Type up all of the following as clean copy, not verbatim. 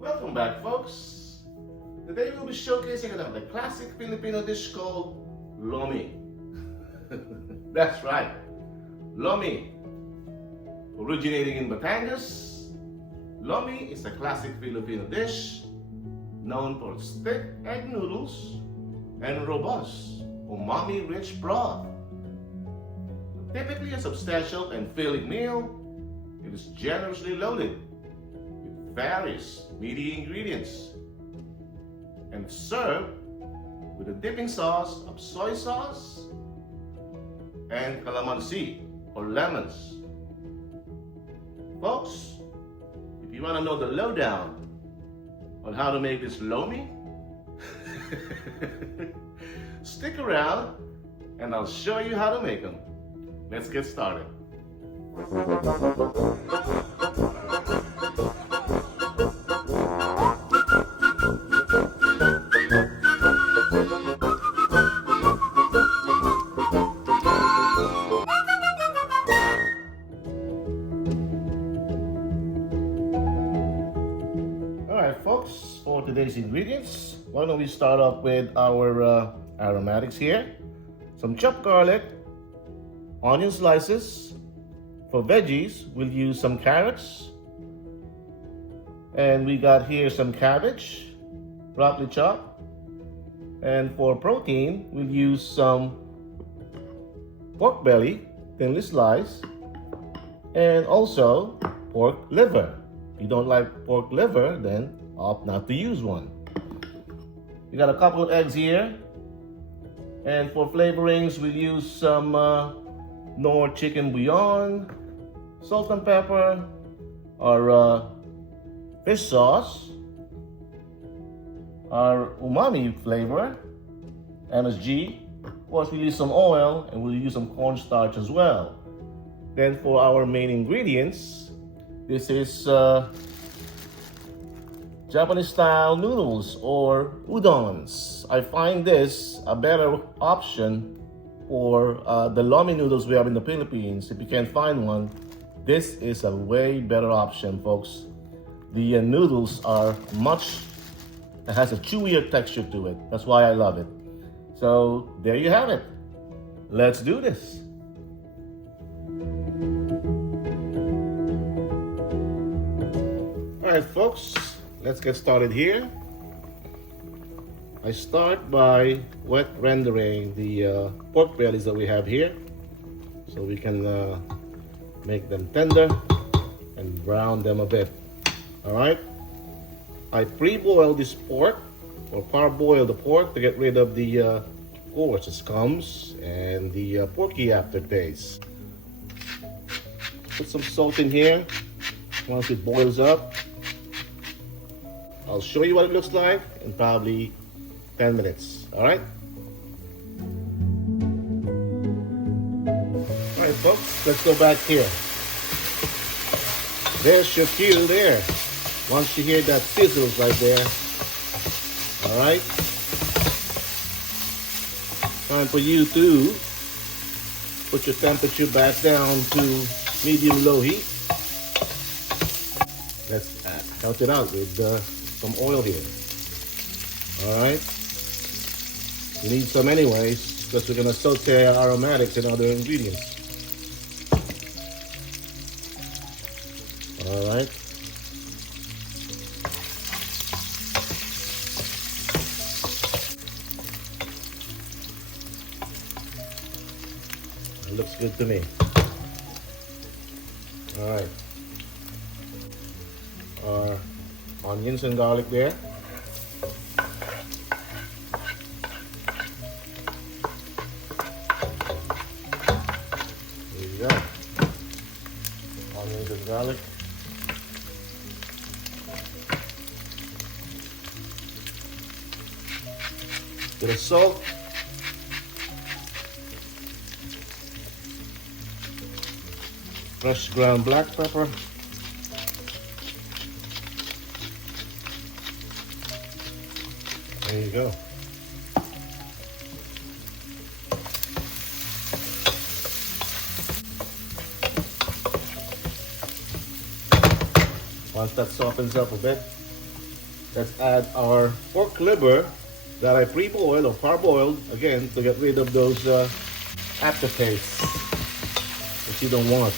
Welcome back, folks. Today we'll be showcasing another classic Filipino dish called Lomi. That's right, Lomi. Originating in Batangas, Lomi is a classic Filipino dish known for its thick egg noodles and robust, umami-rich broth. Typically a substantial and filling meal, it is generously loaded with various meaty ingredients and served with a dipping sauce of soy sauce and calamansi or lemons. Folks, if you want to know the lowdown on how to make this Lomi, stick around and I'll show you how to make them. Let's get started. Alright folks, for today's ingredients, why don't we start off with our aromatics here. Some chopped garlic, onion slices. For veggies, we'll use some carrots. And we got here some cabbage, broccoli chopped. And for protein, we'll use some pork belly, thinly sliced. And also pork liver. If you don't like pork liver, then opt not to use one. We got a couple of eggs here. And for flavorings, we'll use some Knorr chicken bouillon, salt and pepper, our fish sauce, our umami flavor, MSG. Of course, we'll use some oil and we'll use some cornstarch as well. Then for our main ingredients, this is Japanese style noodles or udons. I find this a better option for the Lomi noodles we have in the Philippines. If you can't find one, this is a way better option, folks. The noodles are it has a chewier texture to it. That's why I love it. So there you have it. Let's do this. All right, folks, let's get started here. I start by wet rendering the pork bellies that we have here so we can make them tender and brown them a bit. All right, I pre-boil this pork or parboil the pork to get rid of the of course, the scums and the porky aftertaste. Put some salt in here. Once it boils up, I'll show you what it looks like in probably 10 minutes, all right? All right, folks, let's go back here. There's your cue there. Once you hear that sizzles right there, all right? Time for you to put your temperature back down to medium-low heat. Let's help it out with some oil here, all right? You need some anyways, because we're gonna saute our aromatics and other ingredients. All right. It looks good to me. All right. Our onions and garlic there. Onions and garlic. Bit of salt. Fresh ground black pepper. There you go. Once that softens up a bit, let's add our pork liver that I pre-boiled or parboiled, again, to get rid of those aftertastes that you don't want.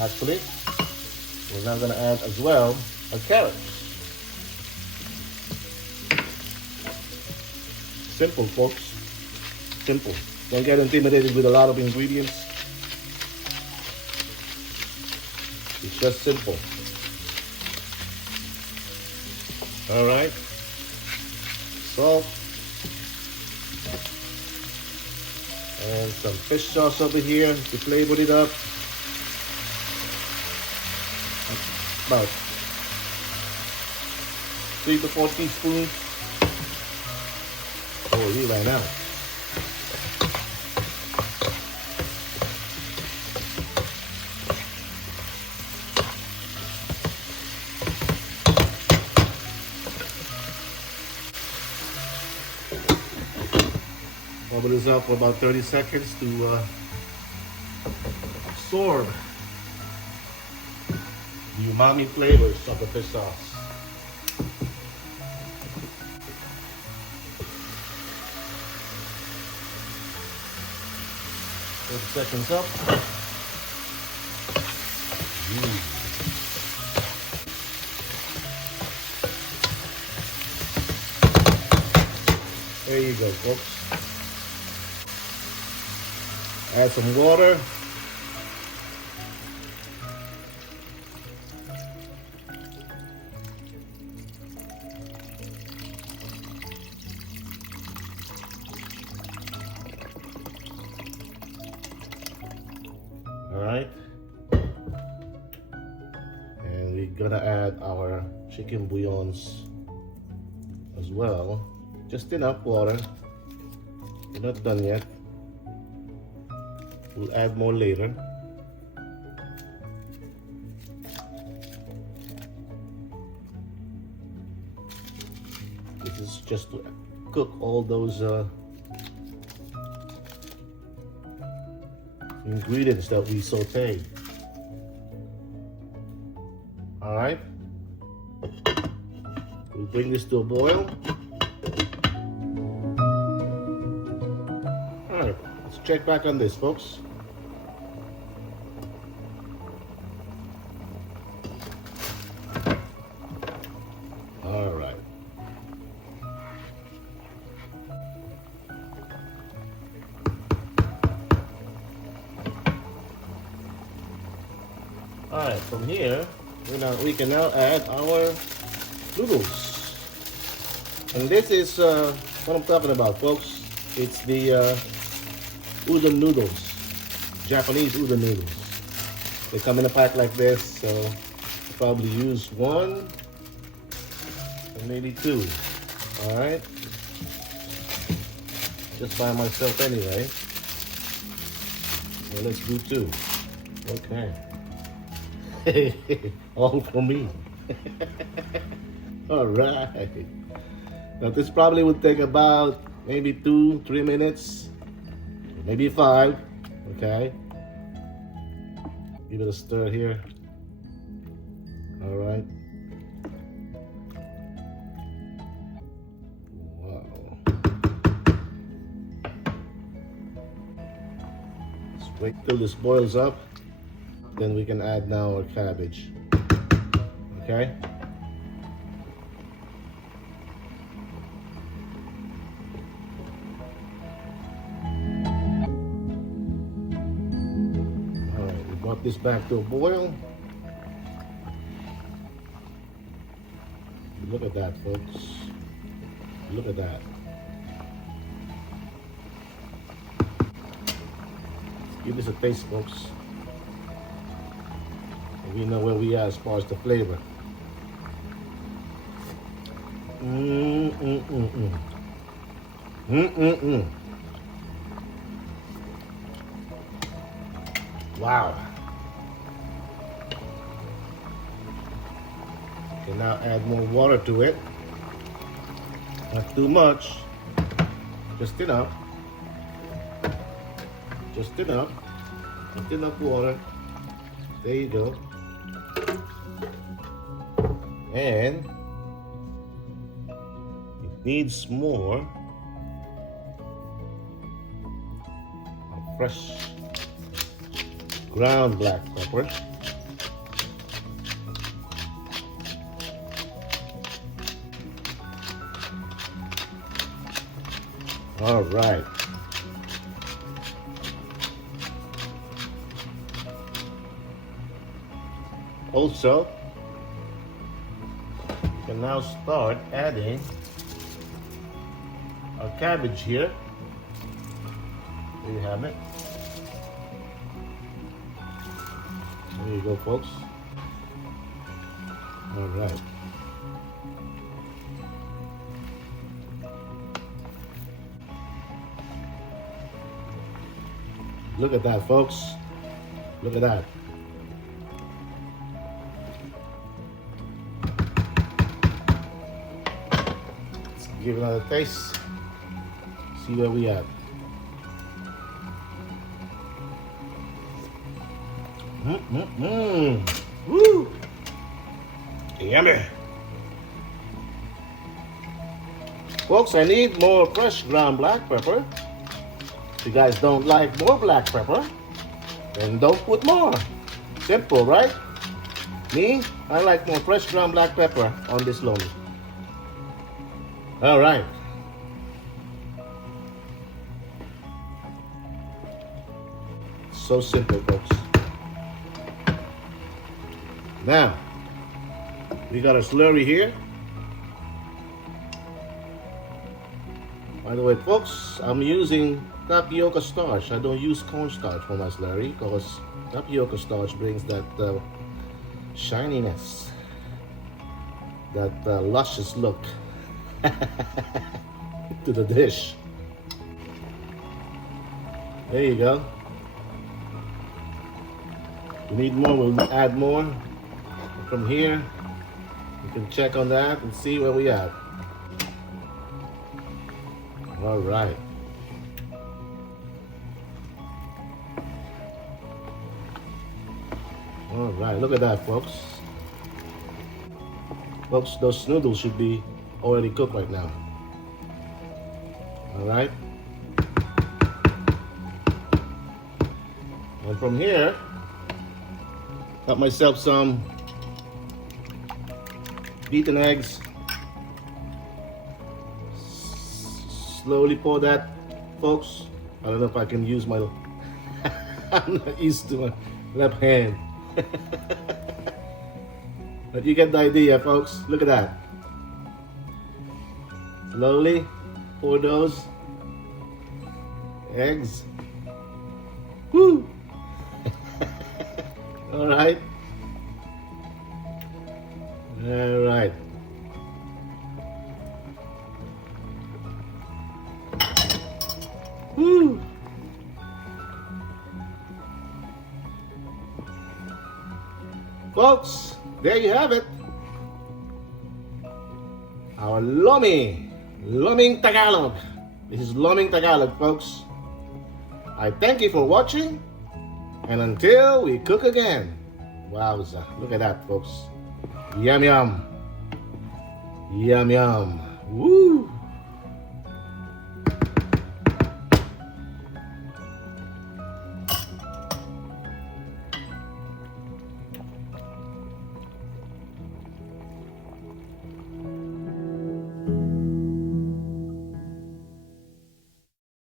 Actually, we're now going to add as well a carrot. Simple, folks. Simple. Don't get intimidated with a lot of ingredients. It's just simple. All right. Salt. And some fish sauce over here to flavor it up. About 3 to 4 teaspoons. Oh, you right now. Bubble this up for about 30 seconds to absorb the umami flavors of the fish sauce. 30 seconds up. There you go, folks. Add some water. All right. And we're gonna add our chicken bouillons as well. Just enough water. We're not done yet. We'll add more later. This is just to cook all those ingredients that we sauteed. All right. We'll bring this to a boil. All right. Let's check back on this, folks. All right. All right, from here, we can now add our noodles. And this is what I'm talking about, folks. It's the udon noodles, Japanese udon noodles. They come in a pack like this, so I'll probably use one or maybe two. All right, just by myself anyway. So let's do two. Okay. All for me. All right. Now this probably would take about maybe 2-3 minutes, maybe 5. Okay. Give it a stir here. All right. Wow. Let's wait till this boils up. Then we can add now our cabbage. Okay. All right, we brought this back to a boil. Look at that, folks. Look at that. Let's give this a taste, folks. We know where we are as far as the flavor. Wow. Can now add more water to it. Not too much. Just enough. Just enough. Just enough water. There you go. And it needs more fresh ground black pepper. All right. Also, you can now start adding our cabbage here. There you have it. There you go, folks. All right. Look at that, folks. Look at that. Let's give it another taste. See where we at. Woo! Yummy. Folks, I need more fresh ground black pepper. If you guys don't like more black pepper, then don't put more. Simple, right? Me, I like more fresh ground black pepper on this lomi. All right. So simple, folks. Now, we got a slurry here. By the way, folks, I'm using tapioca starch. I don't use cornstarch for my slurry because tapioca starch brings that shininess, that luscious look to the dish. There you go. If you need more, we'll add more. And from here, you can check on that and see where we at. All right. All right, look at that, folks. Folks, those noodles should be already cooked right now. All right. And from here, got myself some beaten eggs. Slowly pour that, folks. I don't know if I can use my I'm not used to my left hand. But you get the idea, folks. Look at that. Slowly pour those eggs. Woo! All right. All right. Woo! Folks, there you have it. Our Lomi. Loming Tagalog. This is Loming Tagalog, folks. I thank you for watching. And until we cook again. Wowza. Look at that, folks. Yum, yum. Yum, yum. Woo!